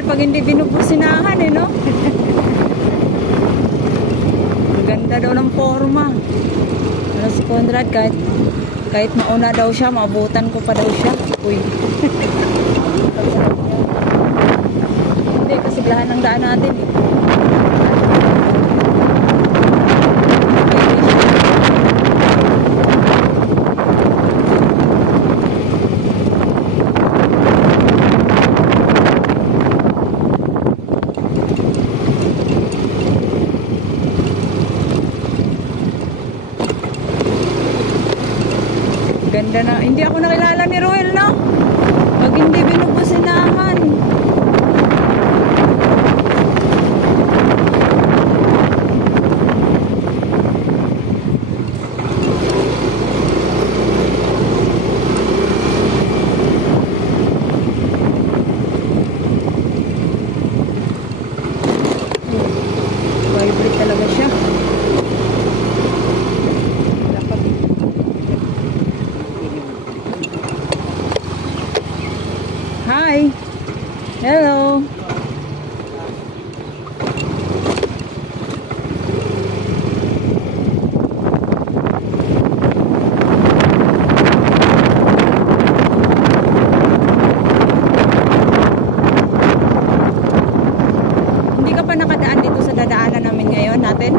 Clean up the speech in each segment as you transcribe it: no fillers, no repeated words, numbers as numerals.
Roel, pag hindi binubusinahan eh, no? Ang ganda daw ng forma. Ano si Conrad, kahit mauna daw siya, maabutan ko pa daw siya. Uy. Hindi, kasiglahan ng daan natin eh. Ganda na. Hindi ako nakilala ni Roel, no? Pag hindi binubusinahan. Vibrate talaga siya. Hi. Hello. Hindi ka pa nakadaan dito sa dadaanan namin ngayon natin?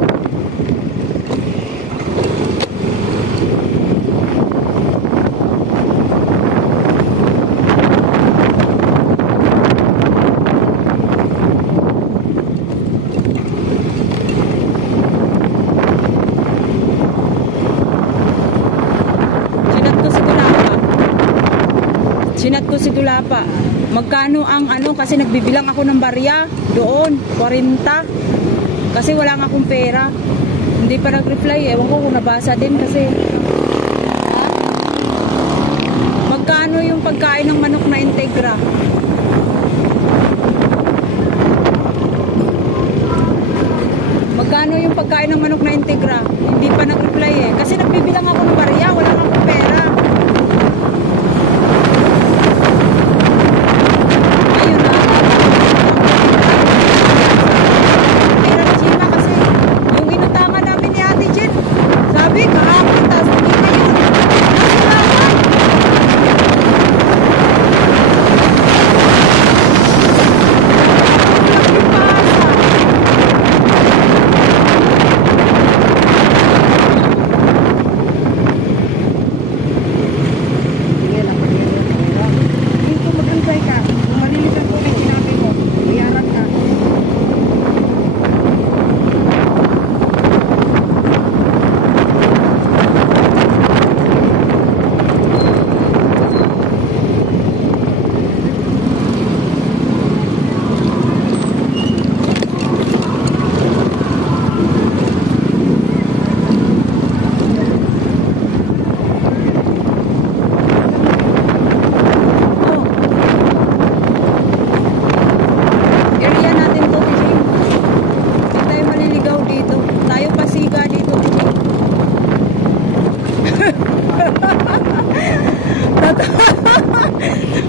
Sinat ko si Dulapa. Magkano ang ano, kasi nagbibilang ako ng barya doon, 40. Kasi wala nga akong pera. Hindi pa nag-reply, ewan ko kung nabasa din kasi. Magkano yung pagkain ng manok na integra? Magkano yung pagkain ng manok na integra? Hindi pa nag-reply eh. Kasi nagbibilang ako ng barya, wala nga akong pera.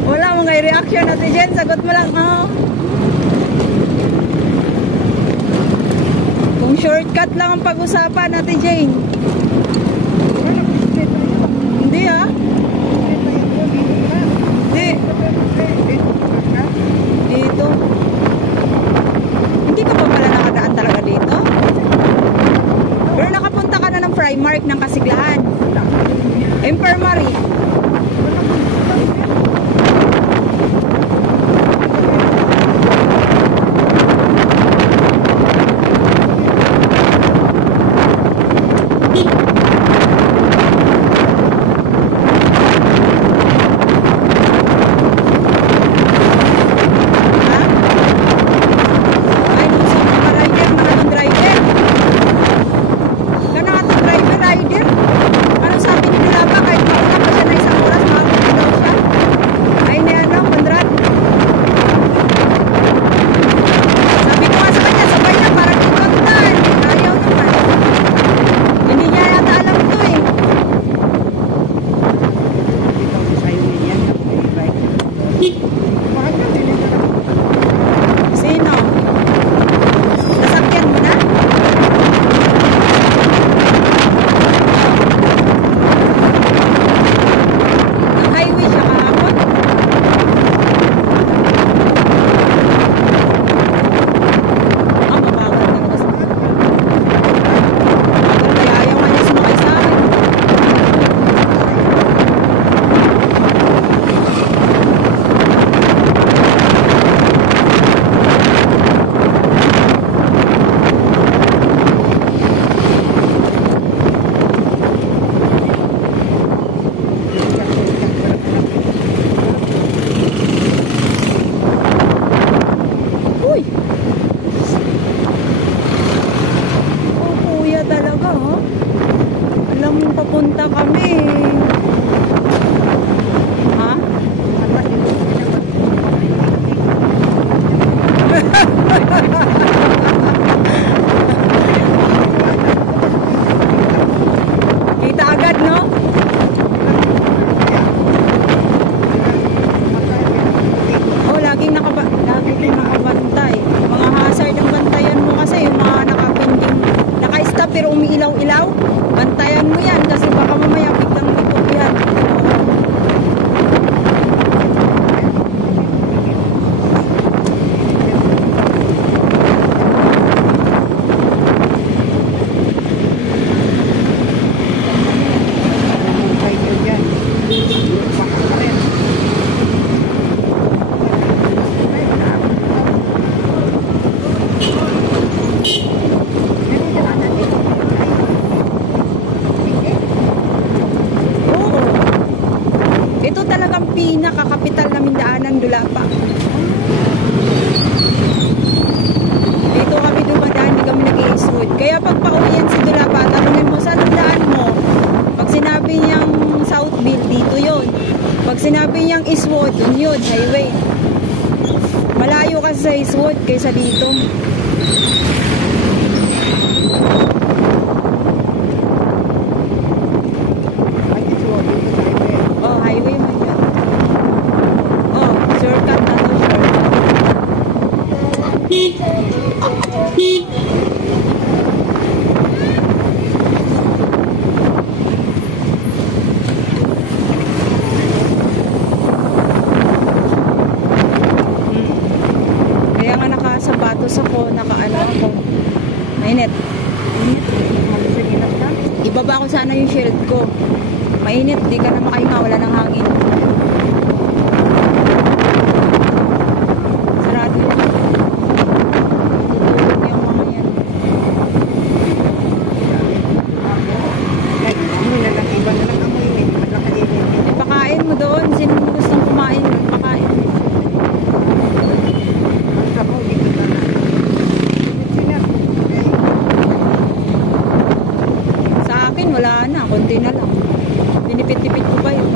Wala mo ngay reaction natin dyan. Sagot mo lang, oh. Kung shortcut lang ang pag-usapan natin, Jane. Hindi, ah. Hindi. Dito. Hindi ka pa pala nakadaan talaga dito? Pero nakapunta ka na ng Primark ng Kasiglahan. Infirmary. Ano sabi ni Dilapa kahit mauna pa siya oh. Alam mo, papunta kami. Ha? Kita agad, no? Oh, laging nakabantay. Mga hazard ang bantayan mo kasi yung mga nakapinding, naka-stop pero umiilaw-ilaw. Bantayan mo yan kasi baka mamaya biglang likod yan. Ito talagang pinaka-kapital na Mindaanan, Dulapa. Dito kami dumadaan, hindi kami nag-i-Eastwood. Kaya pag pauwian si Dulapa, tanungin mo, saan ang daan mo? Pag sinabi niyang Southville, dito yun. Pag sinabi niyang Eastwood, dun yun, highway. Malayo kasi sa Eastwood kaysa dito. Highway man yun. Oh, shortcut na to, Kaya nga nakasapatos ako, nakaano ako. Mainit. Ibaba ko sana yung shield ko. Mainit, di ka na makahinga, wala nang hangin. Sarado yan. Tutulog yung mga yan. Ipakain mo doon. Sino gustong kumain? Ipakain mo. Sa akin, wala na. Konti na lang. Pinipit-tipit ko pa yun.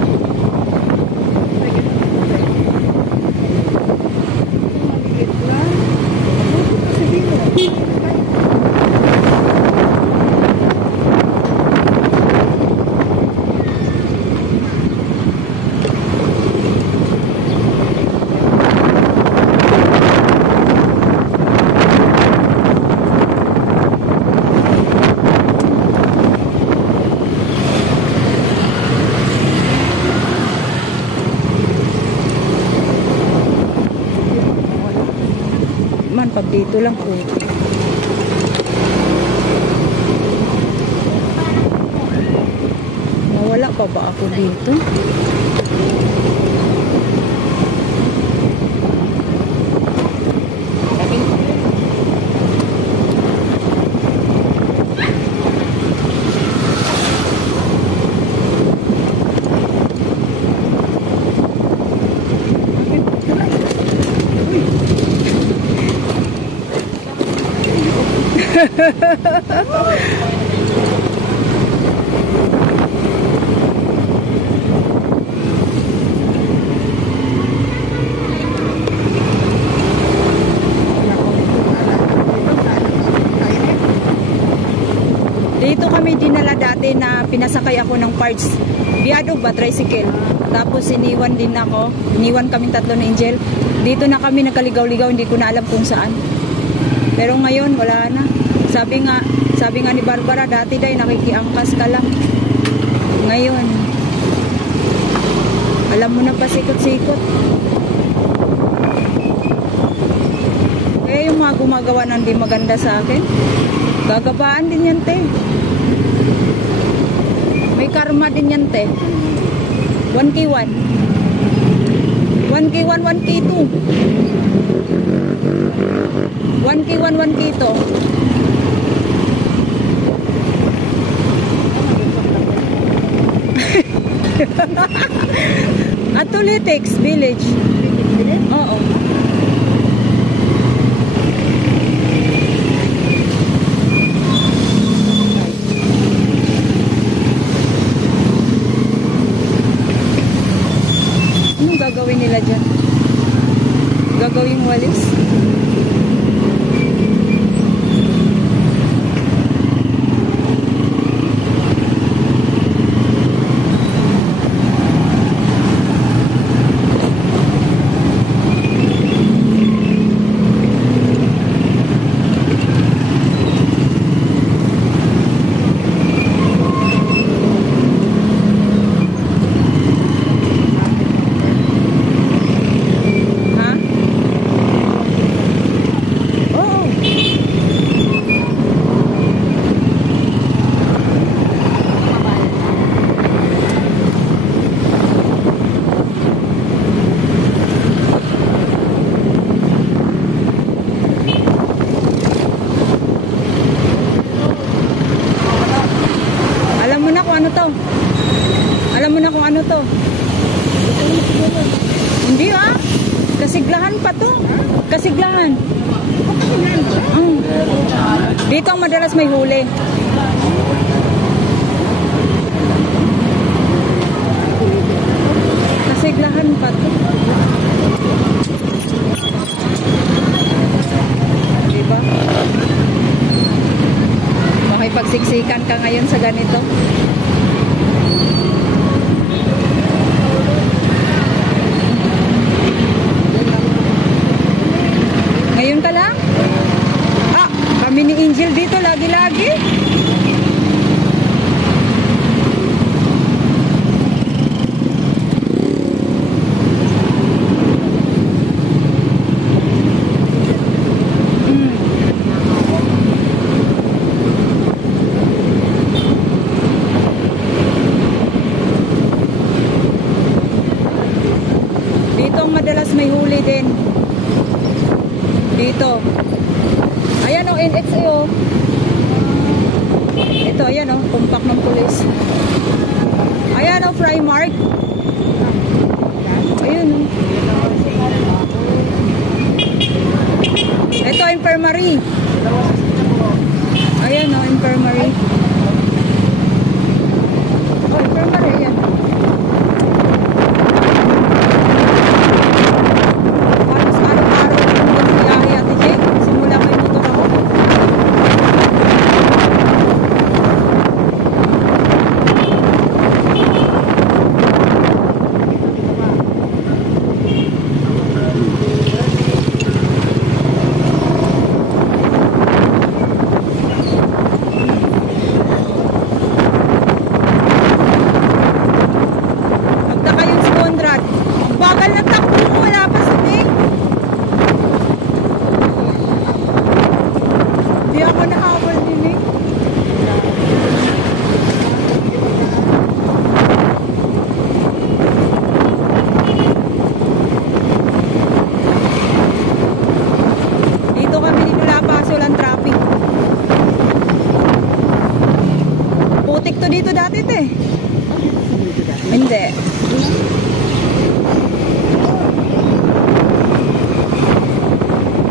Pag dito lang po. Nawala pa ba ako dito? Dito kami dinala dati na pinasakay ako ng parts. Biadog ba? Tricycle. Tapos iniwan din ako. Iniwan kaming tatlo na Angel. Dito na kami nagkaligaw-ligaw. Hindi ko na alam kung saan. Pero ngayon, wala na. Sabi nga ni Barbara, dati dahil nakikiangkas ka lang. Ngayon, alam mo na pasikot-sikot. Kaya yung mga gumagawa ng di maganda sa akin, gagabaan din yan, te. May karma din yan, te. 1K1. 1K1, 1K2. 1K1, 1K2. Athletics Village. Oo. nila dyan. Gagawing walis. Ano to? Alam mo na kung ano to? Hindi ah. Kasiglahan pa to. Kasiglahan. Dito ang madalas may huli. Kasiglahan pa to. Diba? Makipagsiksikan ka ngayon sa ganito. Ngayon ka lang? Ah, kami ni Angel dito lagi-lagi. Dito ang madalas may huli din. Dito. Ayan o, NXA o. Ito, ayan o, tumpak ng pulis. Ayan o, Frymark. Ayun o. Ito, infirmary. Ayan o, infirmary. Oh, infirmary, ayan. Putik to dito dati te. Hindi.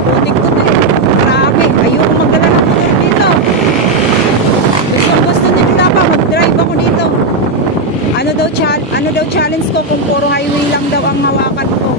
Putik to te. Grabe. Ayoko magdala ng motor dito. Gusto nila pa mag-drive ako dito. Ano daw challenge ko kung puro highway lang daw ang hawakan ko.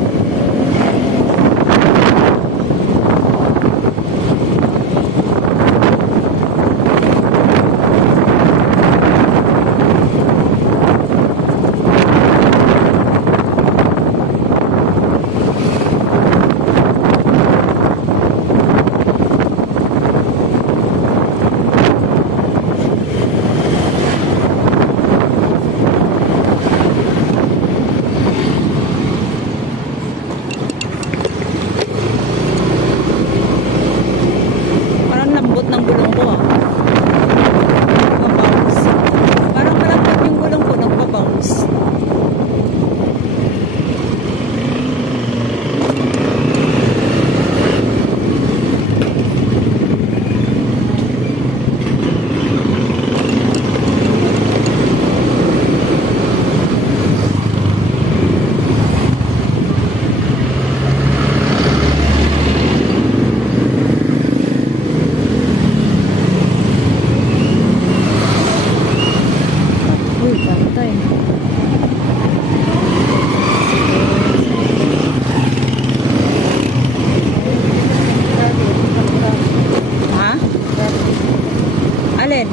dalhin?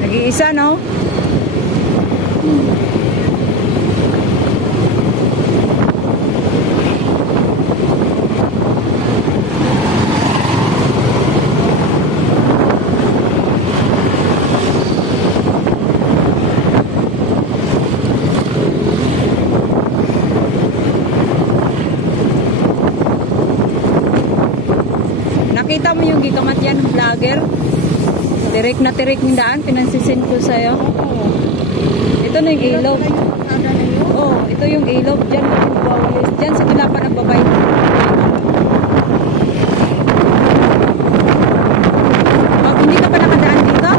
Nag-iisa, no? Nakita mo yung gikamatyan ng vlogger? Tirik na tirik ng daan, pinansisin ko sa'yo. Ito na yung ilog. Oo, ito yung ilog. Diyan na yung bawalis. Diyan sa Tilapa nagbabay. Pag hindi ka pa nakadaan dito?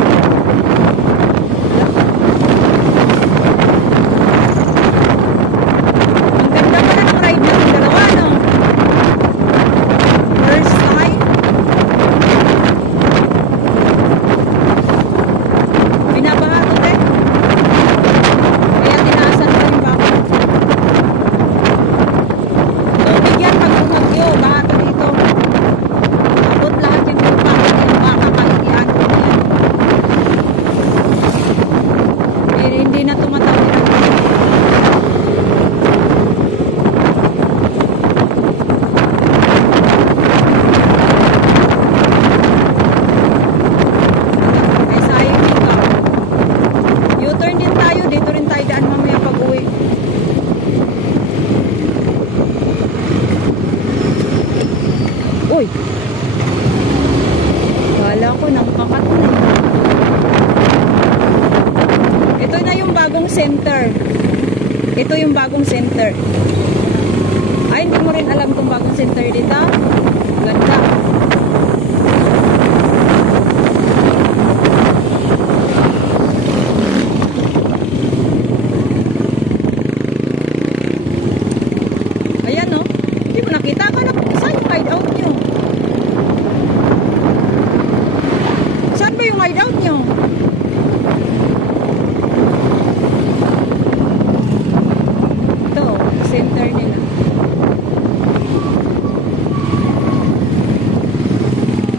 Ang ganda pala ng ride natin dalawa, no? First time. Binabaha to, eh. Kaya tinasan ko yung bako. Tubig yan pag umagyo. Baha to dito. Abot lahat yung lupa. Yung baka kahit yan. Hindi na tumatawid. May sayang dito. U-turn din tayo. Dito rin tayo daan mamaya pag uwi. Uy! Kala ko nangkakat na. Ito na yung bagong center. Ito yung bagong center. Ay, hindi mo rin alam kung bagong center dito. Ganda. Ayan, no? Hindi mo nakita. Akala ko isa yung hideout nyo. Saan ba yung hideout nyo? Ito, center nila.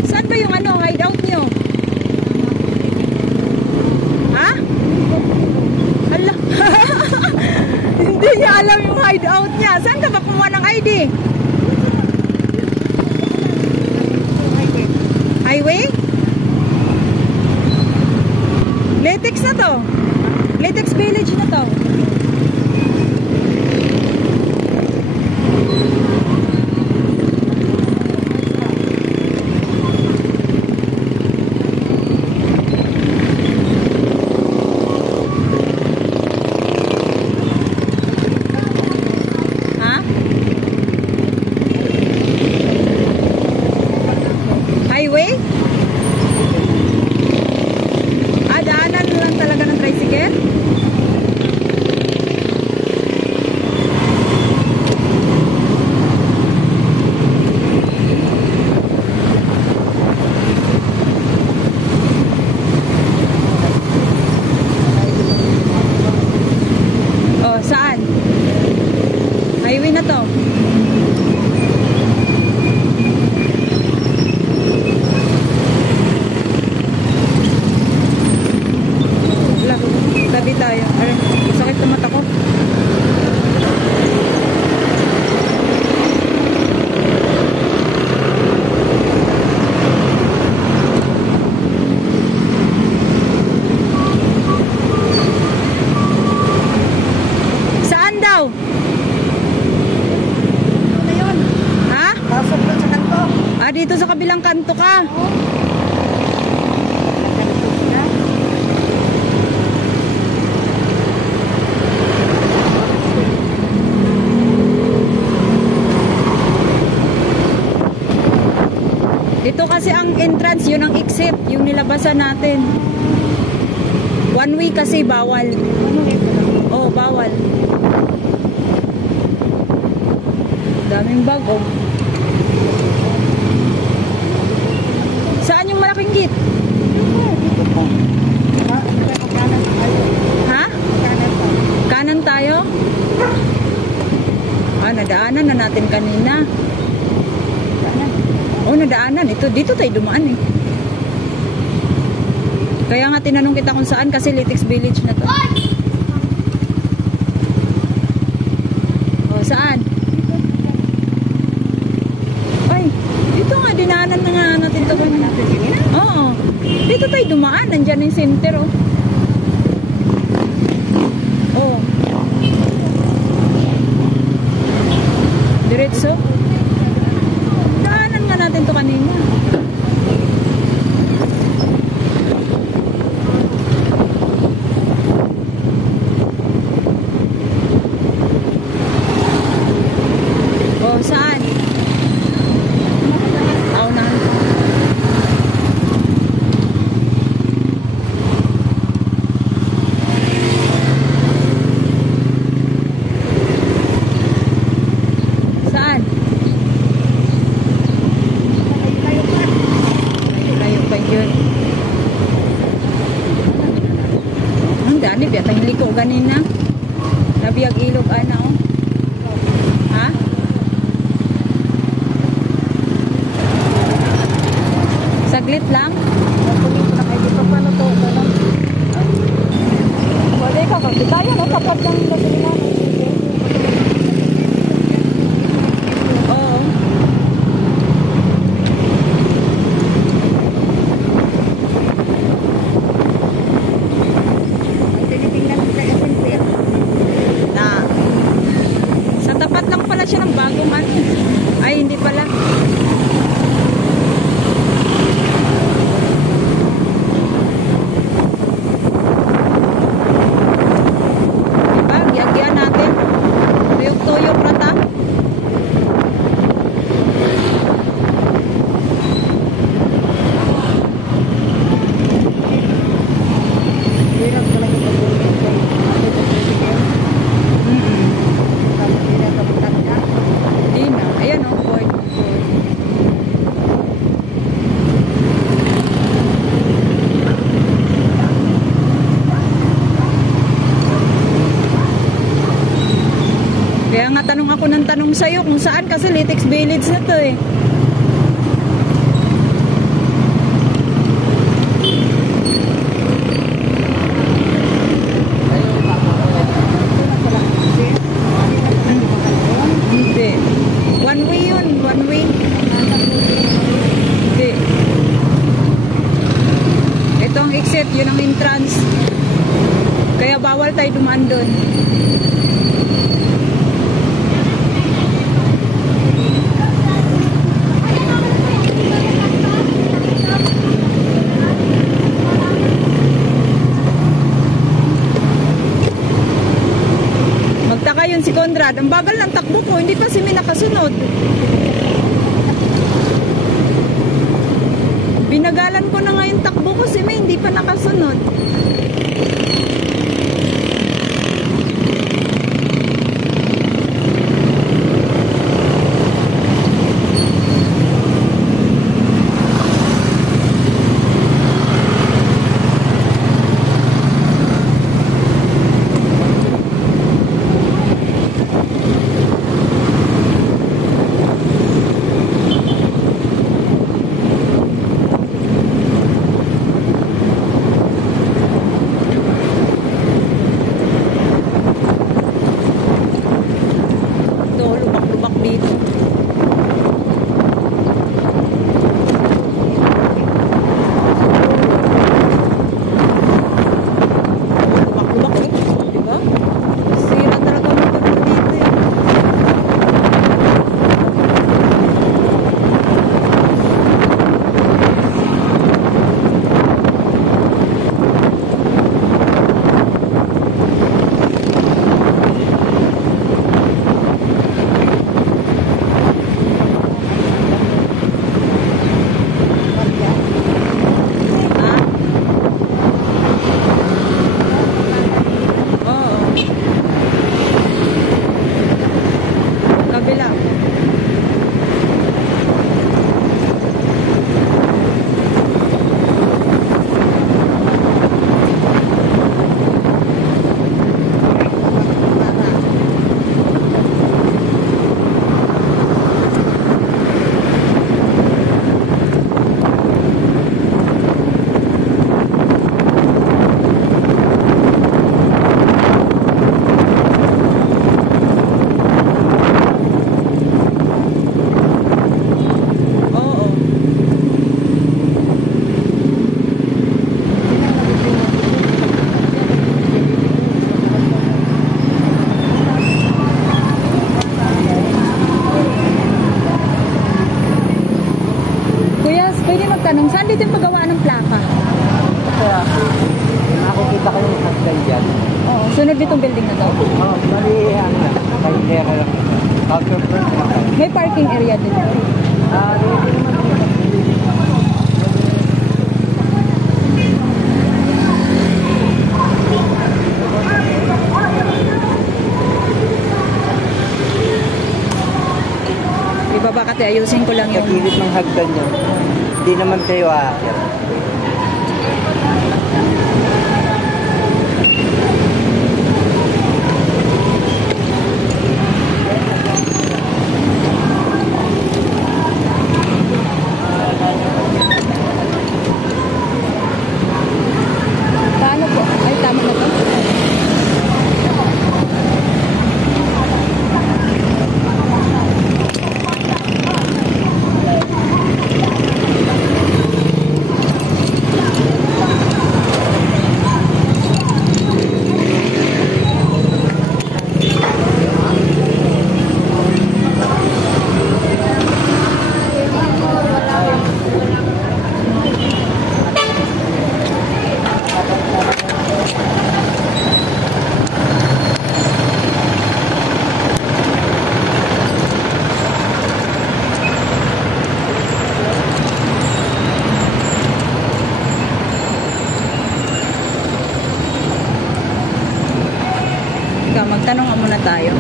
Saan ba yung hideout nyo? Ha? Hala. Hindi niya alam yung hideout niya. Saan ka ba kumuha ng ID? Highway? Latex na to. Latex Village na to. Ha? Highway? Daanan lang talaga ng tricycle? Oh, saan? Highway na to. Tabi tayo. Ay, sakit sa mata ko. Saan daw? Ano yun? Ha? Pasok lang sa kanto. Ah, dito sa kabilang kanto ka. Ito kasi ang entrance, yun ang exit, yung nilabasan natin. One way kasi bawal. Oh, bawal. Daming bag, oh. Saan yung malaking gate? Ha? Kanan tayo? Ah, nadaanan na natin kanina. Oh, nadaanan. Ito, dito tayo dumaan eh. Kaya nga tinanong kita kung saan kasi Litix Village na to. O, saan? Ay, dito nga, dinaanan na nga natin to. Oo. Dito tayo dumaan. Nandyan yung center, oh. Oh. Diretso. Daanan nga natin to kanina. Oh, saan? Aunahan. Saan? Layo pa yun. Ang dani, biya tayong liko ganina. Nabiyag ilog, ana, oh. Ha? Saglit lang. Dito pa na to. Pwede ka, kasi tayo, no? Kapag lang nabili namin. Oo. Tinitingnan ko tayo center. Na. Sa tapat lang pala siya ng bagong ano. Ay, hindi pala. Diba? Giyagyan natin. Tuyok-tuyok rata. Hirap talaga pag-ulit. Tapos pinakabutan ka. Hindi na. Ayan, oh. Boy. Kaya nga tanong ako ng tanong sa'yo kung saan kasi Litix Village na to eh. Hindi. One way yun. One way. Hindi. Ito ang exit. Yun ang entrance. Kaya bawal tayo dumaan doon. Magtaka yun si Conrad. Ang bagal ng takbo ko. Hindi pa si May nakasunod. Binagalan ko na nga yung takbo ko. Si May hindi pa nakasunod. Sunod itong building na to? Oo, bali, may lera lang. Counter front lang tayo. May parking area din. Dito naman. Ibaba kasi ayusin ko lang Sa yung... gilid ng hagdan nyo, hindi naman kayo aakyat. Paano po? Ay, tama na to. Magtanong nga muna tayo.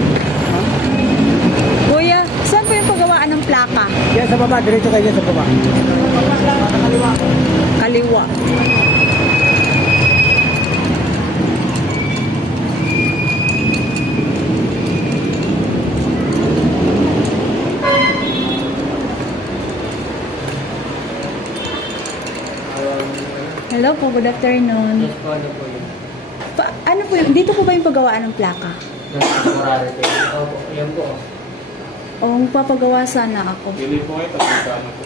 Kuya, saan po yung paggawaan ng plaka? Yan sa baba, diretso kayo sa baba. Kaliwa. Hello po, good afternoon. Yes po, ano po yun? Ano po yung, dito po ba yung paggawaan ng plaka? Opo, yan po. O, papagawa sana ako. Pili po ito. Magkano po?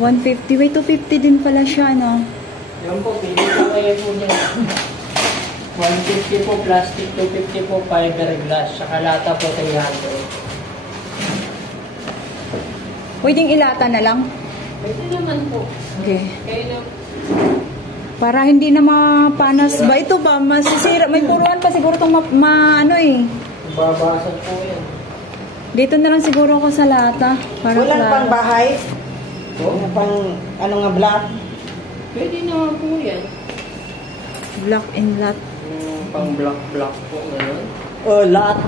150. Wait, 250 din pala siya, no? Yan po, pili po kayo po niya. 150 po plastic, 250 po fiberglass, saka lata po 300. Pwedeng ilata na lang? Pwede naman po. Okay. Kayo na. Para hindi na mapanas ba? Ito ba? Masisira. May puruan pa siguro itong ano eh. Babasag po yan. Dito na lang siguro ako sa lata. Para Walang pang bahay? Oo. Pang ano nga black? Pwede naman po yan. Block and lot. Pang block po ngayon. Lot.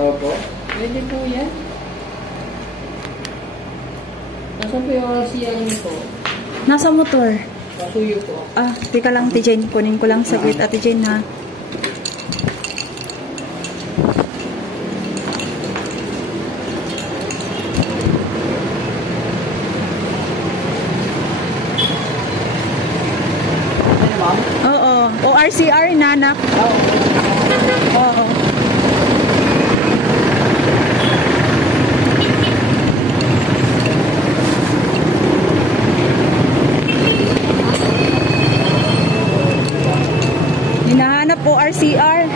Opo. Pwede po yan. Nasaan po yung RCR nito? Nasa motor. Kasuyo po. Ah, teka lang, Ate Jane. Kunin ko lang saglit, Ate Jane, ha. Oo. O RCR, nanak. Oo. Hinahanap po RCR.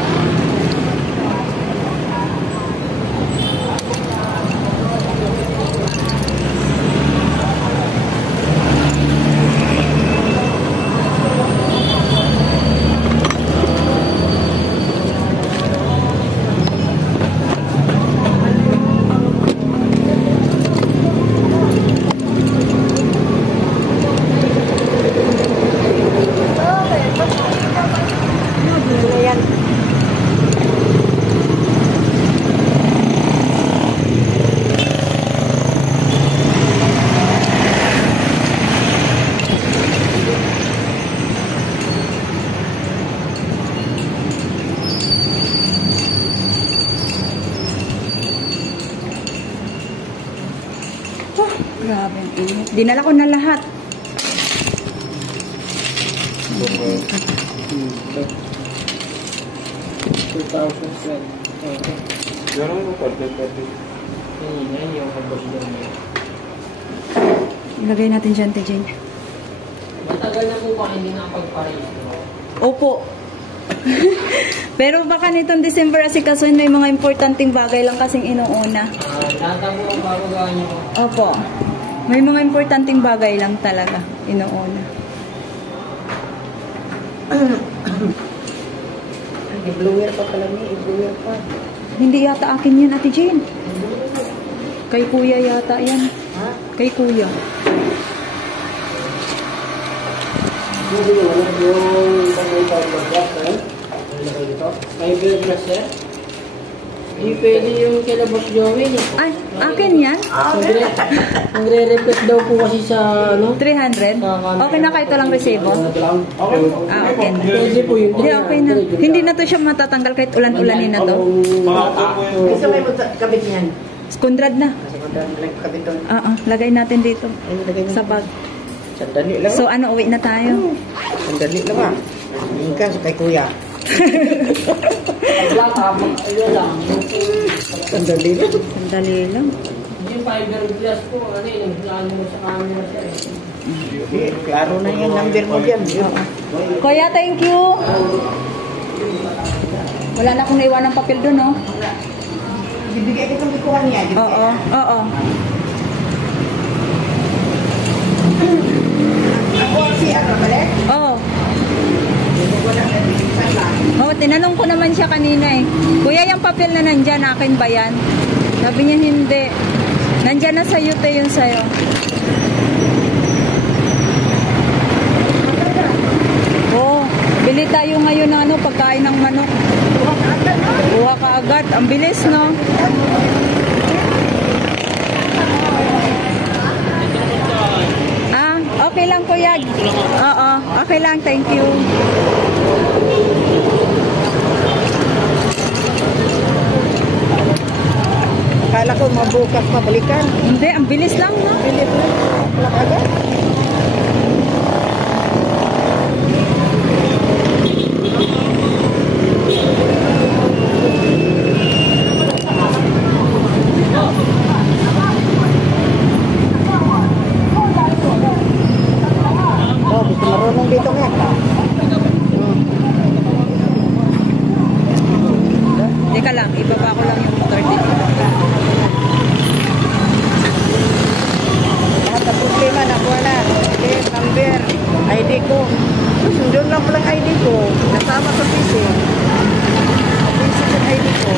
Grabe ang init. Dinala ko na lahat. Gano'n mo po? 30. Yan yung kabos doon. Ilagay natin dyan, Ate Jane. Matagal na po pa hindi nakapag-paris. Opo. Pero baka nitong December asikasuhin may mga importanteng bagay lang kasing inuuna. Lahat po ang babagawa niyo. Opo. May mga importanteng bagay lang talaga inuuna. I-blower pa pala niya, i-blower pa. Hindi yata akin yan, Ate Jane. Kay kuya yata yan. Ha? Kay kuya. May bill sir? Hindi pwede yung kila Boss Joey. Ay, akin yan? Nagre-request daw po kasi sa ano? 300? Okay na kahit walang resibo? Ah, okay na. Pwede po yun. Hindi, okay na. Hindi na to siya matatanggal kahit ulan-ulanin na to. Gusto may kabit niyan. Kundrad na. Kasi kung dami lang kabit doon. Lagay natin dito. Ay, lagay mo. Sa bag. Sandali lang. So ano, uwi na tayo. Sandali lang ah. Hindi ka sa kay kuya. Ayun lang. Sandali lang. Sandali lang. Yung fiberglass po, ano yun, naglaan mo sa camera siya eh. Klaro na yung number mo dyan. Kuya, thank you. Wala na akong naiwan ng papel doon, no? Bibigay ko itong ikuhan niya. Oo, oo. Ako ang siya ka pala? Oo. Wala na bilisan lang. Oo, tinanong ko naman siya kanina eh. Kuya, yung papel na nandyan, akin ba yan? Sabi niya, hindi. Nandyan na sa'yo, te, yun sa'yo. Oo, bili tayo ngayon ng ano, pagkain ng manok. Buha ka agad. Ang bilis, no? Ah, okay lang, kuya. Oo, okay lang. Thank you. Akala ko mabukas mabalikan. Hindi, ang bilis lang, no? Bilis lang. Plak agad. Oh, gusto marunong dito nga. Teka lang, ibaba ko lang yung motor dito. Lahat ng problema nakuha na. Okay, number, ID ko. Sundon lang palang ID ko. Nasama sa PC. PC sa ID ko.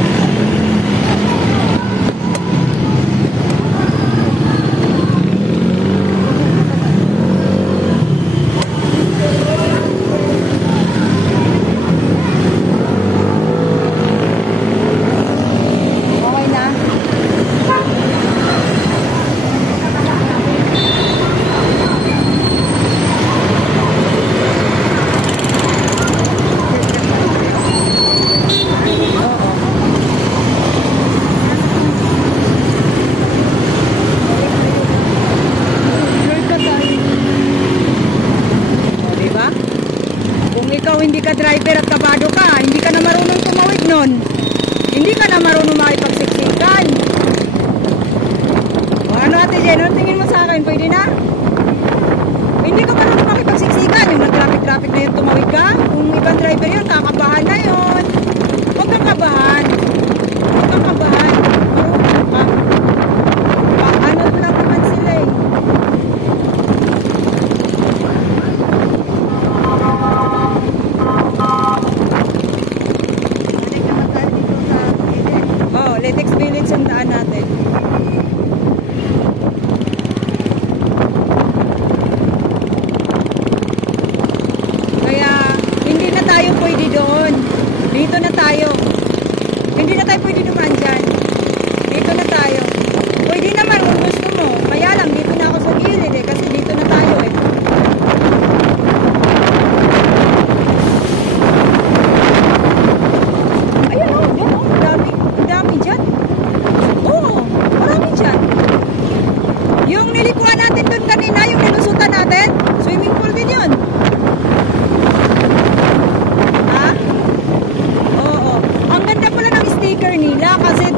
Okay na? Diba? Kung ikaw hindi ka driver at kabado ka, hindi ka na marunong tumawid nun. Hindi ka na marunong makipagsiksikan. O ano, Ate Jen, ano tingin mo sa akin? Pwede na? Hindi ka marunong makipagsiksikan. Yung nag-traffic-traffic na yun, tumawid ka. Kung ibang driver yun, kakabahan na yun. Huwag kang kabahan. Huwag kang kabahan. Marunong ka. Ano lang naman sila eh. Oh, Letex Village ang daan natin. Kaya, hindi na tayo pwede doon. Dito na tayo. Hindi na tayo pwede dumaan dyan. Dito na tayo. Pwede naman kung gusto mo. Kaya lang, dito na ako sa gilid eh. Kasi dito na tayo eh. Ayun o, dyan o. Ang dami dyan. Oo, marami dyan. Yung nilikuan natin doon kanina, yung nilusutan natin, swimming pool din yun. Ha? Oo. Ang ganda pala ng sticker nila kasi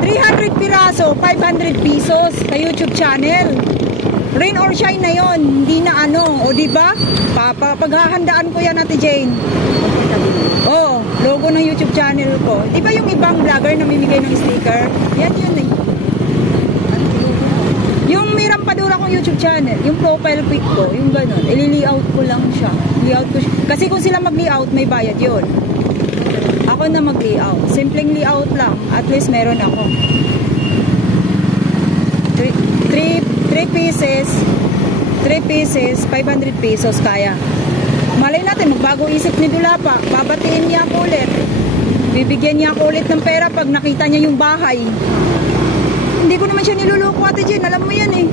300 piraso, 500 pesos sa YouTube channel. Rain or shine na yon, hindi na ano. O diba? Paghahandaan ko yan, Ate Jane. Oh, logo ng YouTube channel ko. Di ba yung ibang vlogger na namimigay ng sticker? Yan yun eh. Yung may rampadura kong YouTube channel, yung profile pic ko, yung gano'n, ili-layout ko lang siya. Layout ko siya. Kasi kung sila mag-layout, may bayad yun. Ako na mag-layout. Simpleng layout lang. At least meron ako. 3 pieces, 500 pesos kaya. Malay natin, magbago isip ni Dulapa. Babatiin niya ako ulit. Bibigyan niya ako ulit ng pera pag nakita niya yung bahay. Hindi ko naman siya niluloko, Ate Jen. Alam mo yan eh.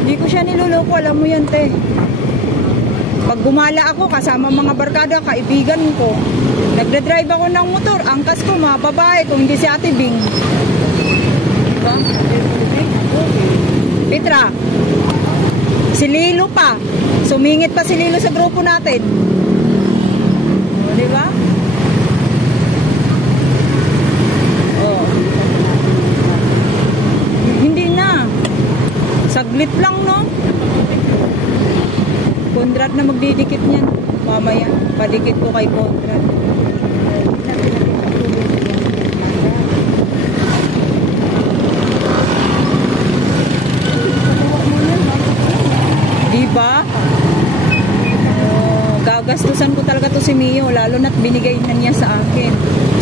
Hindi ko siya niluloko. Alam mo yan, te. Pag gumala ako, kasama mga barkada, kaibigan ko. Nagdadrive ako ng motor. Angkas ko, mga babae. Kung hindi si Ate Bing. Diba? Petra. Si Lilo pa. Sumingit pa si Lilo sa grupo natin. O, diba? O. Hindi na. Saglit lang, no? Conrad na magdidikit niyan. Mamaya, padikit ko kay Conrad. Diba? Gagastusan ko talaga to si Mio, lalo na't binigay na niya sa akin.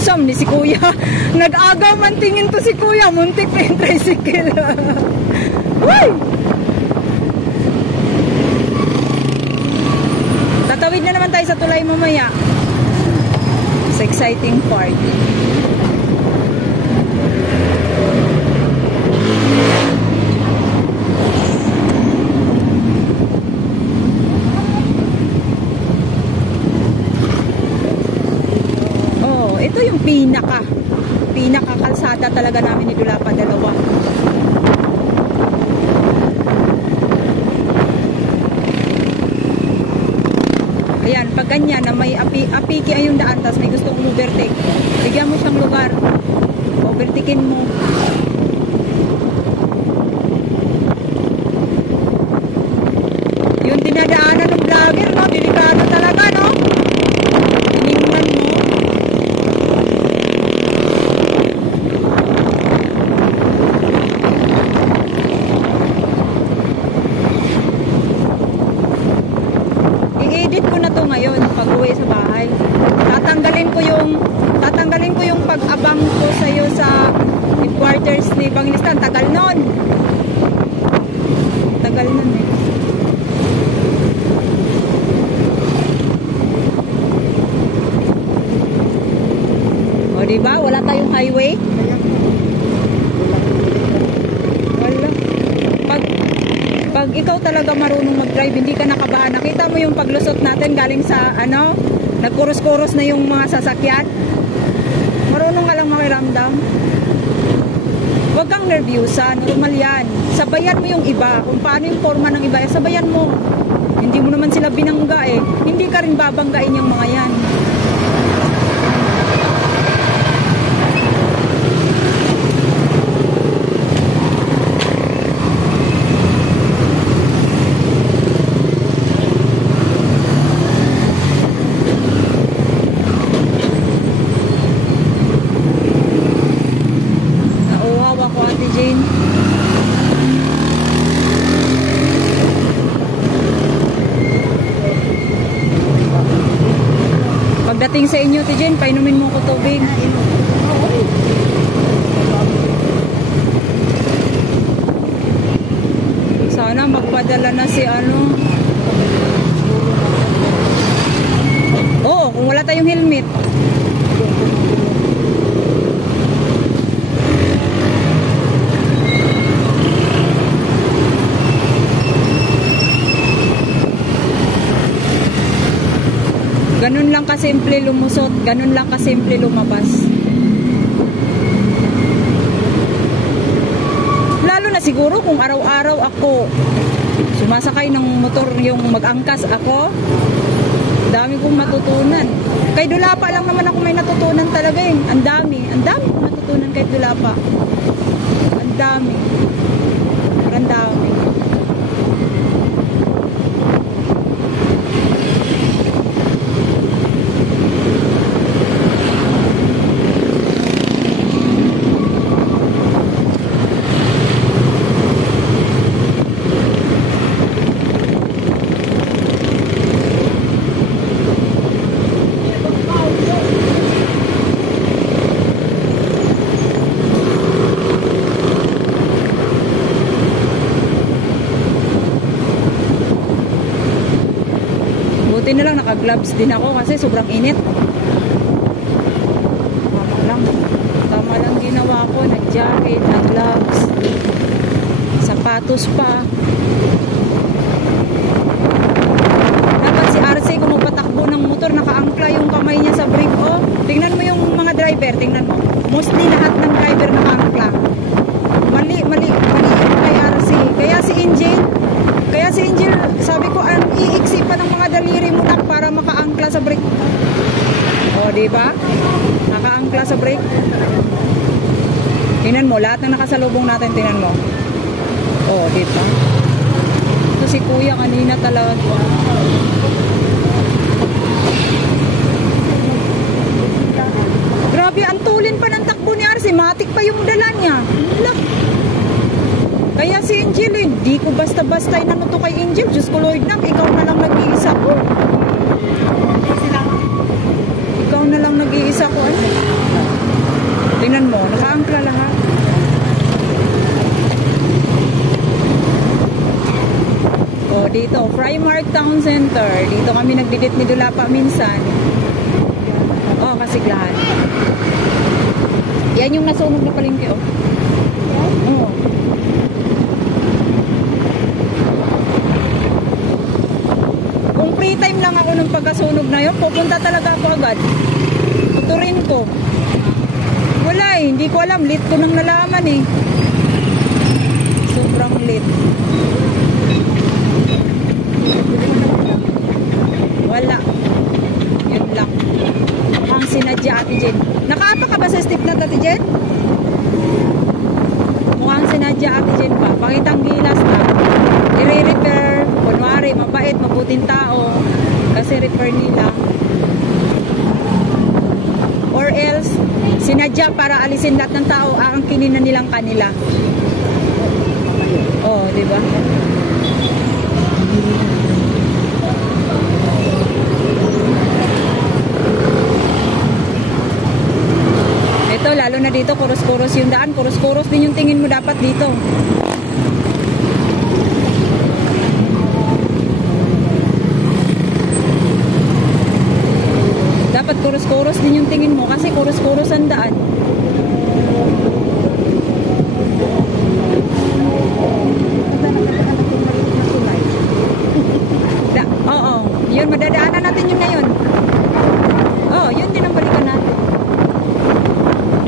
Sam ni si Kuya. Nag-agaw man tingin to si Kuya. Muntik na yung tricycle. Uy! Tatawid na naman tayo sa tulay mamaya. Sa exciting part. Oh, ito yung pinaka kalsada talaga namin ni Dulapa, dalawa. Ayan, pag ganyan na may apiki ay yung daan, tas may gusto kong overtake, bigyan mo siyang lugar, overtakein mo. Yung dinadaanan ng vlogger, no? Delikado talaga, no? Tiningnan mo. I-edit ko na to ngayon pag uwi sa bahay. Tatanggalin ko yung pag-abang ko sa'yo sa headquarters ni Pangilistan. Tagal nun. Tagal nun eh. O diba? Wala tayong highway. Wala. Pag ikaw talaga marunong mag-drive, hindi ka nakabahan. Nakita mo yung paglusot natin galing sa nagkuros-kuros na yung mga sasakyan. Marunong ka lang makiramdam. Huwag kang nervyusa, normal yan. Sabayan mo yung iba. Kung paano yung forma ng iba, sabayan mo. Hindi mo naman sila binangga eh. Hindi ka rin babanggain yung mga yan. Pagdating sa inyo, Tijen, painumin mo ko tubig. Sana magpadala na si Oo, kung wala tayong helmet. Ganun lang kasimple lumusot, ganun lang kasimple lumabas. Lalo na siguro kung araw-araw ako sumasakay ng motor, yung mag-angkas ako, dami kong matutunan. Kay Dulapa lang naman ako may natutunan talaga eh. Ang dami kong natutunan kay Dulapa. Ang dami. Ang dami. Buti na lang naka-gloves din ako kasi sobrang init. Tama lang ginawa ko. Nag-jacket, nag-gloves, sapatos pa. Dapat si RC kung magpatakbo ng motor, nakaangkla yung kamay niya sa brake. Oh, tingnan mo yung mga driver, tingnan mo. Mostly lahat ng driver nakaangkla. Mali kay RC. Kaya si Angel, sabi ko, iiksi pa ng mga daliri mo na para makaangkla sa brake. O, diba? Nakaangkla sa brake. Tingnan mo, lahat ng nakasalubong natin, tingnan mo. O, diba? Ito si Kuya kanina talaga. Grabe, ang tulin pa ng takbo ni RC. Matik pa yung dala niya. Look. Kaya si Angel, di ko basta-basta inanuto kay Angel. Diyos ko Lord nang, ikaw na lang nag-iisa ko. Ikaw na lang nag-iisa ko. Ano? Tingnan mo, nakaangkla lahat. O, dito, Primark Town Center. Dito kami nagdidit ni Dulapa minsan. O, Kasiglahan. Yan yung nasunog na palengke, o. Oo. Kung free time lang ako nung pagkasunog na yun, pupunta talaga ako agad. Tuturin ko. Wala eh, hindi ko alam. Late ko nang nalaman eh. Sobrang late. Wala. Yun lang. Mukhang sinadya Ate Jen. Nakaapa ka ba sa step na Ate Jen? Mukhang sinadya Ate Jen pa. Pakitang gilas na. I-repair. Kunwari, mabait, mabuting tao. Kasi repair nila. Or else, sinadya para alisin lahat ng tao ang kininan nilang kanila. Oh, di ba? Ito, lalo na dito, kuros-kuros yung daan. Kuros-kuros din yung tingin mo dapat dito. Dapat kuros-kuros din yung tingin mo kasi kuros-kuros ang daan. Oo, yun, madadaanan natin yun ngayon. Oo, yun din ang balikan natin.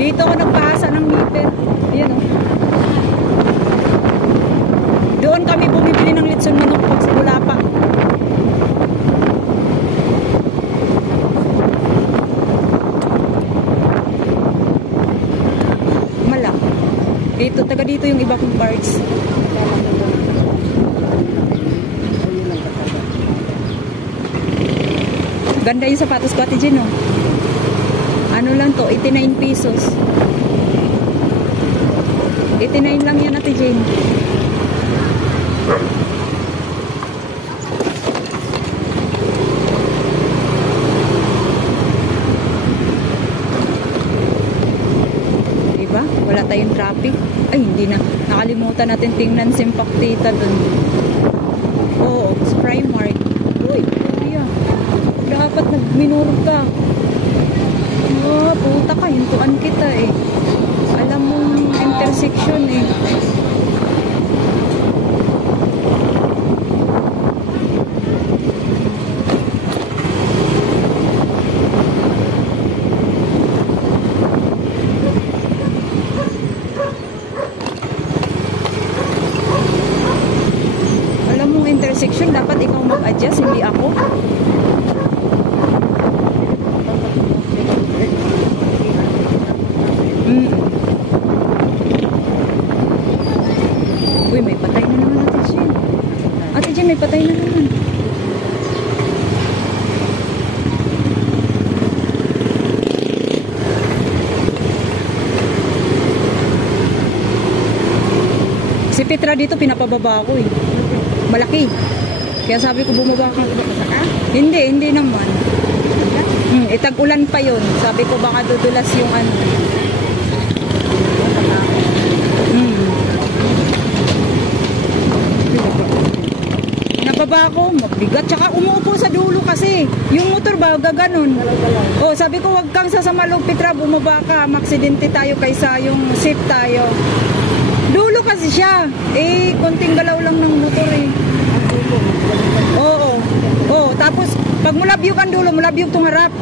Dito ako nagpahasa ng meter. Ayan, oh. Doon kami bumibili ng litson manok pag sa Bulapa. Dito, taga dito yung iba kong parts. Ganda yung sapatos ko, Ate Jen, oh. Ano lang to, 89 pesos. 89 lang yan, Ate Jen. Wala tayong traffic. Ay, hindi na. Nakalimutan natin tingnan Simpaktita dun. Oo, sa Primark. Uy, kuya. Dapat nagminurog ka. Oh, puta ka. Hintuan kita eh. Alam mong intersection eh. Intersection, dapat ikaw mag-adjust, hindi ako. Uy, may patay na naman Ate Jen. Ate Jen, may patay na naman. Si Petra dito, pinapababa ako eh. Malaki. Kaya sabi ko bumaba ka. Hindi naman. Itag-ulan pa yun. Sabi ko baka dudulas yung ano. baba ako, mabigat. Tsaka umuupo sa dulo kasi. Yung motor ba, gaganon. Oh, sabi ko, wag kang sasama lupit ra, bumaba ka. Maksidente tayo kaysa yung safe tayo. Dulo kasi siya. Eh, konting galaw lang ng motor eh. Oo. Oh, tapos, pag mulabyog ang dulo, mulabyog tong harap.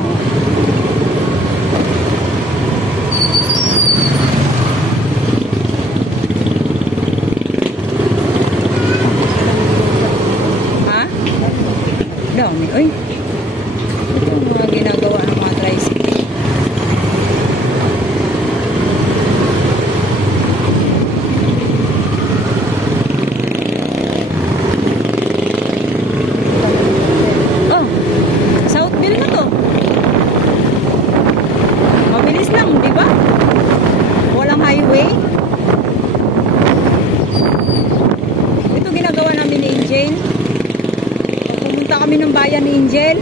Dami, oy. Ito ang mga ginagawa ng mga tricycle. Oh, Southville na to. Mabilis lang, di ba? Walang highway. Ito ginagawa namin ni Angel. Pumunta kami ng bayan ni Angel.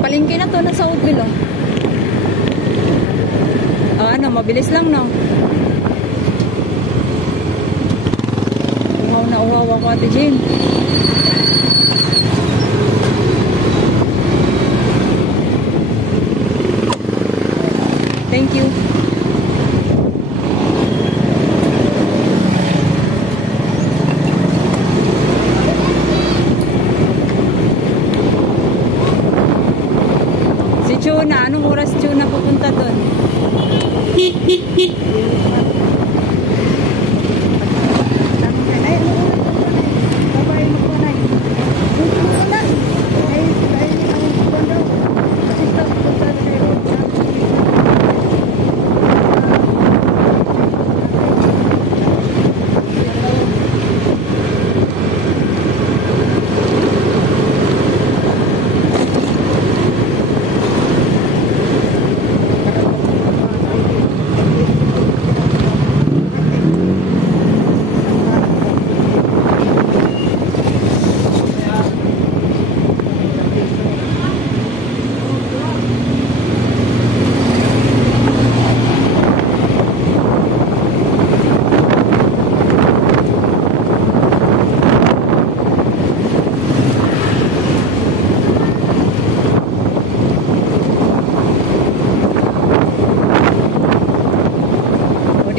Palengke na to na Southville, oh. Oh, ano, mabilis lang, no? Uhaw na uhaw ako, Ate Jane. Thank you. Chuna, anong oras Chuna pupunta doon?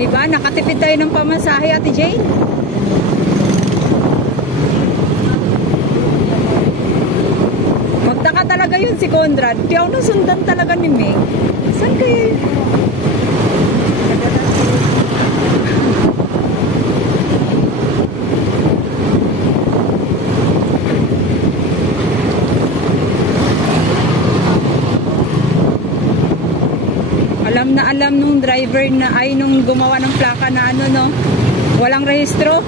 Diba? Nakatipid tayo ng pamasahe, Ate Jane. Magtaka talaga yun si Conrad. Kaya nasundan talaga ni Meg. Saan kaya yun? Alam nung driver na ay nung gumawa ng plaka na ano, no, walang rehistro.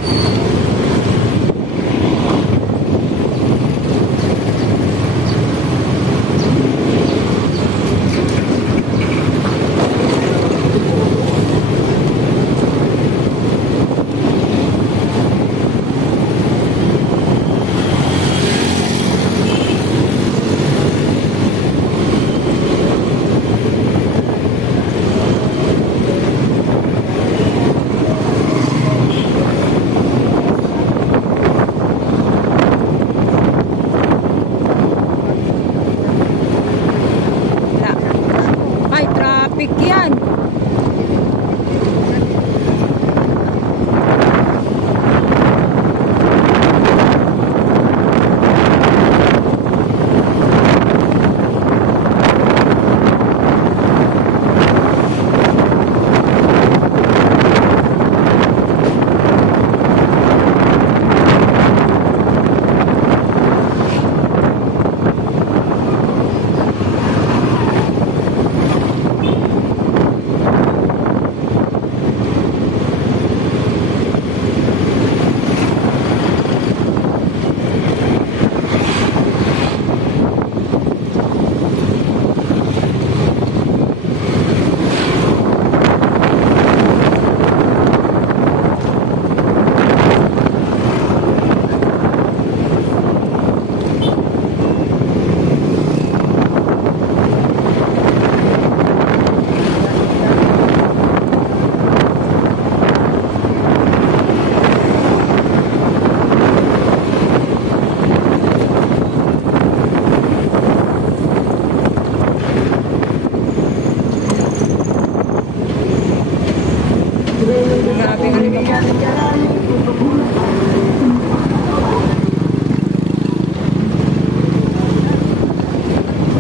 Grabe nga naman.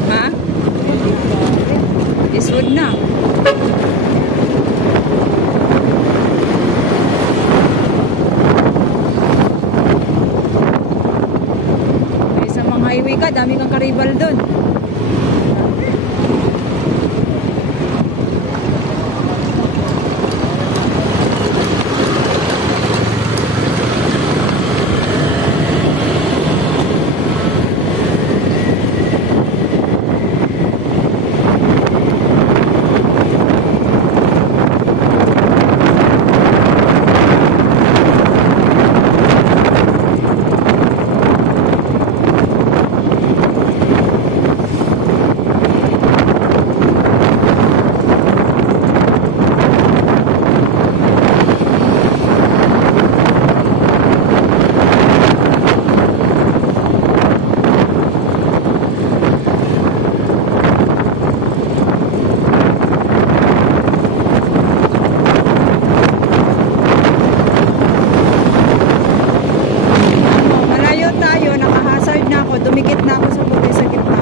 Ha? Iswood na. May sa mga highway ka, dami kang karibal doon. Malayo tayo, nakahazard na ako, dumikit na ako sa buti sa gitna.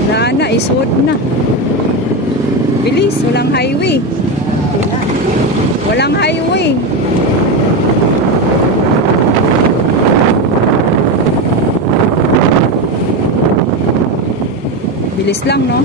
Wala na, iswood na. Bilis, walang highway. Walang highway. Bilis lang, no?